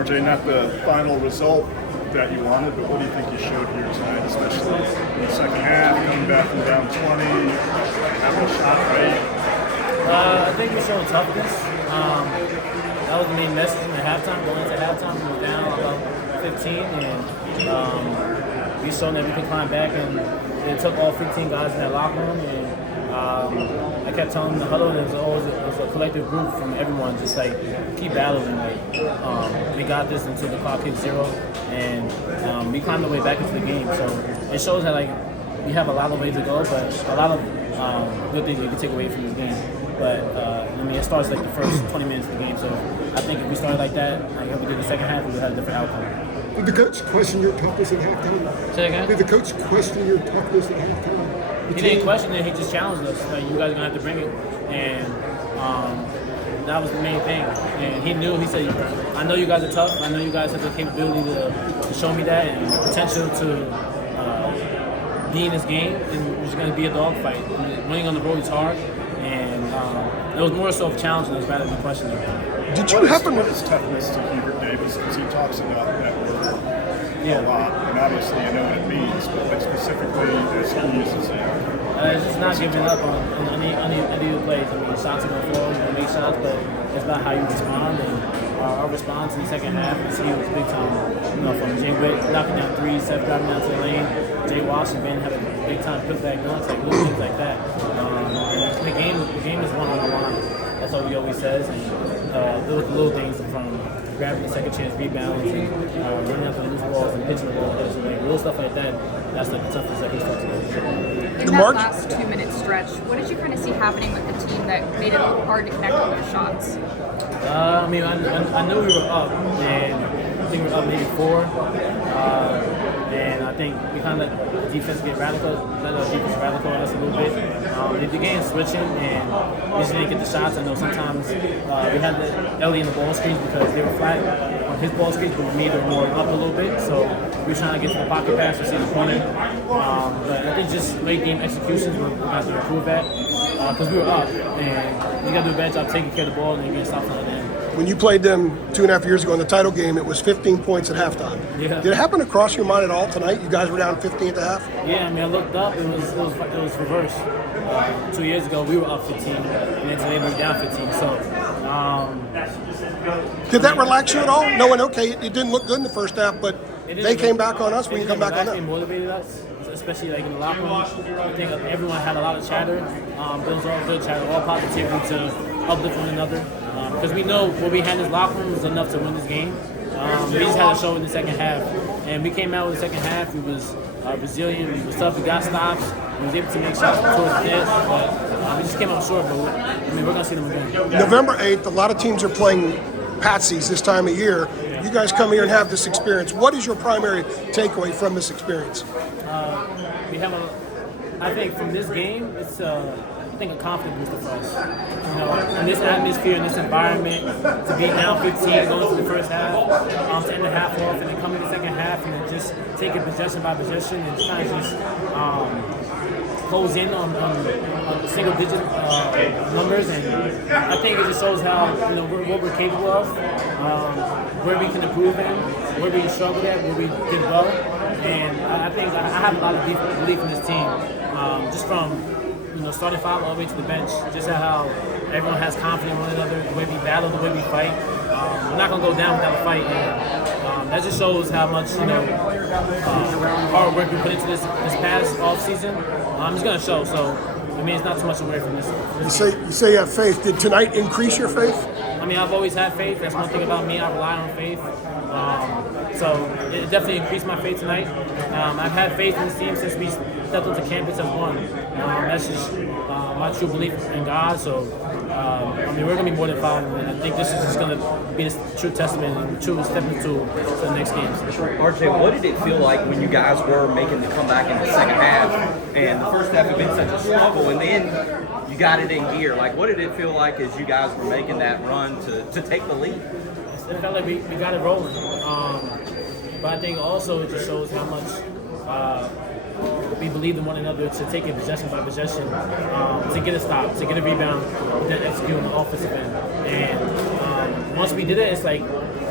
RJ, not the final result that you wanted, but what do you think you showed here tonight, especially in the second half, coming back from down 20, having a shot rate? I think we showed toughness. That was the main message in the halftime. Going into halftime, we were down about 15, and we showed that we could climb back. And it took all 15 guys in that locker room, and I kept telling them the huddle. There was a collective group from everyone, just like keep battling. Like we got this until the clock hit 0, and we climbed the way back into the game. So it shows that like we have a lot of ways to go, but a lot of good things we can take away from the game. But I mean, it starts like the first 20 minutes of the game. So I think if we started like that, like if we did the second half, we would have a different outcome. Did the coach question your toughness at halftime? Say again? Did the coach question your toughness at halftime? He didn't question it. He just challenged us. Like, you guys are gonna have to bring it, and that was the main thing. And he knew. He said, "I know you guys are tough. I know you guys have the capability to show me that and the potential to be in this game. And it's gonna be a dogfight. Winning on the road is hard." And it was more so of challenging us rather than questioning. Did you happen? What is toughness to Hubert Davis? Because he talks about that word a lot, and obviously you know what it means, but like specifically as he uses it. It's just not giving up on any of the plays. I mean, shots are going to fall, you're going to make shots, but it's about how you respond. And our response in the second half, you see, it was big time. You know, from Jay Witt knocking down threes, Seth driving down to the lane, Jay Washington having big time putback dunks, like little things like that. And the game is one on the line. That's what he always says. And it was the little things from grabbing the second chance rebounds and running out the loose balls and pitching the ball. Little stuff like that. That's like the toughest that he's talked about. In that last 2-minute stretch, what did you kind of see happening with the team that made it hard to connect on those shots? I mean, I knew we were up, and I think we were up maybe 4. And I think we kind of let the defense get radical, let our defense radical on us a little bit. They began switching, and we just didn't get the shots. I know sometimes we had Ellie in the ball screens because they were flat on his ball screens, but with me, they were more up a little bit. So we were trying to get to the pocket pass to see the corner. But I think just late game executions we're going to have to improve at because we were up, and you got to do a better job taking care of the ball and then getting stops on the end. When you played them 2.5 years ago in the title game, it was 15 points at halftime. Yeah. Did it happen to cross your mind at all tonight? You guys were down 15 at the half? Yeah, I mean, I looked up, it was reversed. 2 years ago, we were up 15, and then today we were down 15. So, did that relax you at all? Knowing, okay, it didn't look good in the first half, but they came back on us when you come back on them. It motivated us, especially like in the locker room. I think everyone had a lot of chatter. It was all good chatter, all positivity to uplift one another. Because we know what we had in this locker room was enough to win this game. We just had to show in the second half. And we came out with the second half. We was resilient. We was tough. We got stops. We was able to make shots towards the net. But we just came out short. But we're going to see them again. November 8th, a lot of teams are playing patsies this time of year. You guys come here and have this experience. What is your primary takeaway from this experience? I think from this game, it's I think a confidence booster for us. You know, in this atmosphere, in this environment, to be down 15 going to the first half, to end the half off, and then come in the second half, and then just take it possession by possession, and kind of just close in on single-digit numbers. And I think it just shows how what we're capable of, where we can improve in, where we struggled at, where we did well. And I think I have a lot of belief in this team, just from starting 5 all the way to the bench, just how everyone has confidence in one another, the way we battle, the way we fight. We're not going to go down without a fight, and that just shows how much hard work we put into this past off season. It's going to show. So I mean, it's not too much away from this. You say you have faith. Did tonight increase your faith? I mean, I've always had faith. That's one thing about me. I rely on faith. So it definitely increased my faith tonight. I've had faith in this team since we stepped onto campus as one. That's just my true belief in God. So, I mean, we're going to be more than fine. And I think this is just going to be a true testament and true stepping to the next games. RJ, what did it feel like when you guys were making the comeback in the second half? And the first half had been such a struggle, and then you got it in gear. Like, what did it feel like as you guys were making that run to take the lead? It felt like we got it rolling. But I think also it just shows how much we believe in one another to take it possession by possession, to get a stop, to get a rebound, then execute on the offensive end. And once we did it, it's like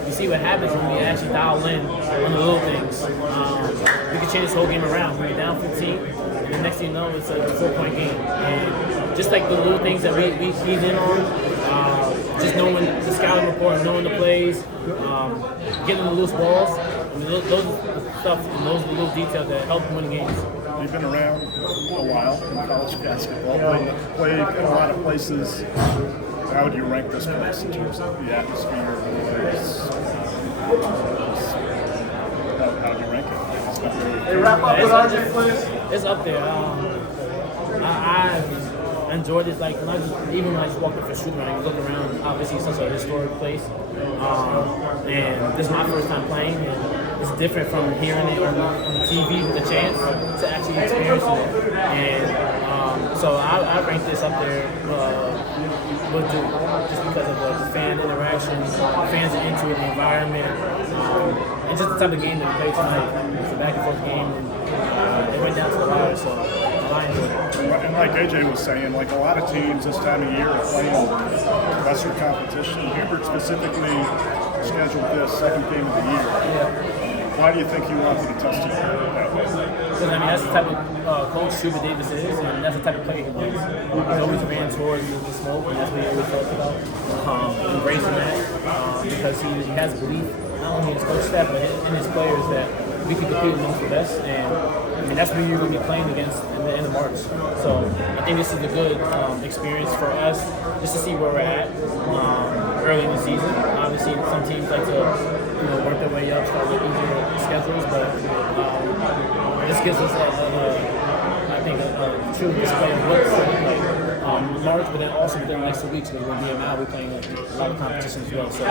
you see what happens when we actually dial in on the little things. We can change this whole game around. We're down 15, and the next thing you know, it's a 4-point game. And just like the little things that we keyed in on, just knowing the scouting report, knowing the plays, getting the loose balls. I mean, those are the stuff and those are the little details that help win games. You've been around a while in college basketball, played in a lot of places. How would you rank this place in terms of the atmosphere, noise? How do you rank it? It's up there. I enjoyed it. Like even when I just walked up for shooting, I look around. Obviously, it's such a historic place, and this is my first time playing. And it's different from hearing it on the TV with the chance to actually experiencing it. And so I rank this up there with Duke, just because of the fan interactions, fans are into it, the environment, and just the type of game that we played tonight. It's a back and forth game, and it went down to the wire. So I enjoyed it. And like AJ was saying, like a lot of teams this time of year are playing lesser competition. Hubert specifically scheduled this second game of the year. Yeah. Why do you think he wanted to test it that way? Because I mean that's the type of coach Hubert Davis is, and that's the type of player he was. He's always ran towards the smoke, and that's what he always talked about. Embracing that because he has belief not only in his coach staff but in his players that we can compete amongst the best. And I mean that's who you're going to be playing against in the end of March. So I think this is a good experience for us just to see where we're at early in the season. Obviously, some teams like to work their way up, start with easier schedules, but this gives us I think a true display of what's like March, but then also within the next 2 weeks, because we're going to be in now, we're playing a lot of competition as well. So